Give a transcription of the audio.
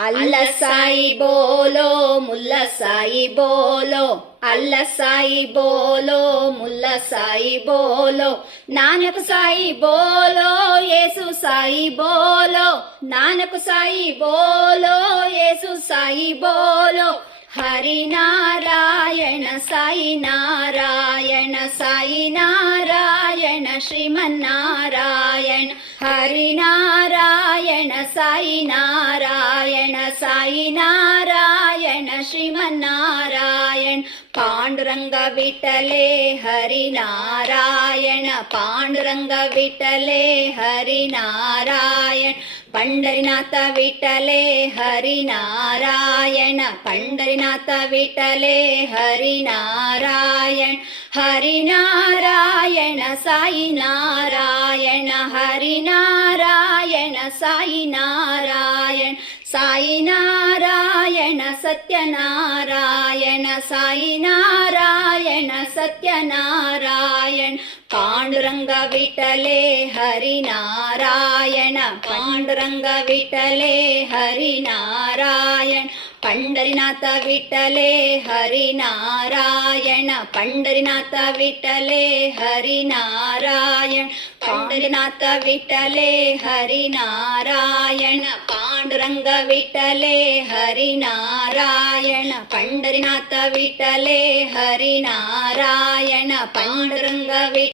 अल्लाह साई बोलो मुल्ला साई बोलो, अल्लाह साई बोलो मुल्ला साई बोलो, नानक साई बोलो येसु साई बोलो, नानक साई बोलो येसु साई बोलो, हरि नारायण साई नारायण साई नारायण श्रीमन्नारायण, हरि नारायण साई नारायण साई नारायण श्रीमन्नारायण, पांडुरंग विठले हरि नारायण, पांडुरंग विठले हरि नारायण, पंढरीनाथ विठले हरि नारायण, पंढरीनाथ विठले हरि नारायण, हरि नारायण साई नारायण, हरि नारायण साई नारायण, साई नारायण सत्यनारायण, साई नारायण सत्यनारायण, पांडुरंग विठले हरि नारायण, पांडुरंग विठले हरि नारायण, पंढरीनाथ विठले हरि नारायण, पंढरीनाथ विठले हरि नारायण, पंढरीनाथ विठले हरि नारायण, पांडुरंग विठले हरि नारायण, पंढरीनाथ विठले हरि नारायण, पांडुरंग